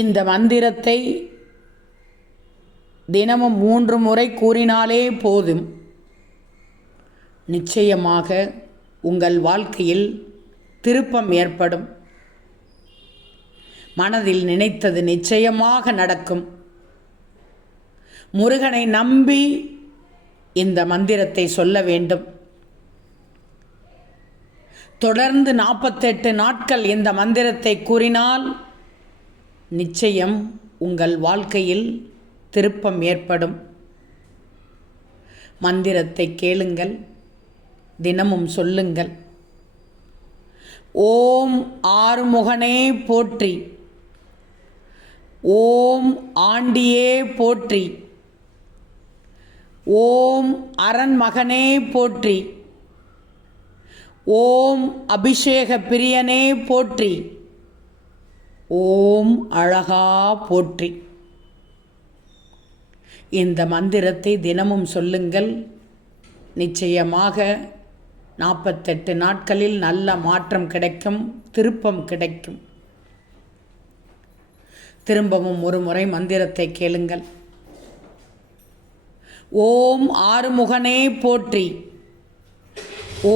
இந்த மந்திரத்தை தினமும் 3 முறை கூறினாலே போதும். நிச்சயமாக உங்கள் வாழ்க்கையில் திருப்பம் ஏற்படும். மனதில் நினைத்தது நிச்சயமாக நடக்கும். முருகனை நம்பி இந்த மந்திரத்தை சொல்ல வேண்டும். தொடர்ந்து 48 நாட்கள் இந்த மந்திரத்தை கூறினால் நிச்சயம் உங்கள் வாழ்க்கையில் திருப்பம் ஏற்படும். மந்திரத்தை கேளுங்கள், தினமும் சொல்லுங்கள். ஓம் ஆறுமுகனே போற்றி, ஓம் ஆண்டியே போற்றி, ஓம் அரண்மகனே போற்றி, ஓம் அபிஷேக பிரியனே போற்றி, ஓம் அழகா போற்றி. இந்த மந்திரத்தை தினமும் சொல்லுங்கள். நிச்சயமாக 48 நாட்களில் நல்ல மாற்றம் கிடைக்கும், திருப்பம் கிடைக்கும். திரும்பவும் ஒரு முறை மந்திரத்தை கேளுங்கள். ஓம் ஆறுமுகனே போற்றி,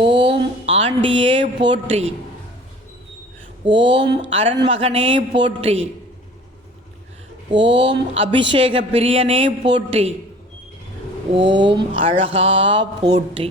ஓம் ஆண்டியே போற்றி, ஓம் அரண்மகனே போற்றி, ஓம் அபிஷேக பிரியனே போற்றி, ஓம் அழகா போற்றி.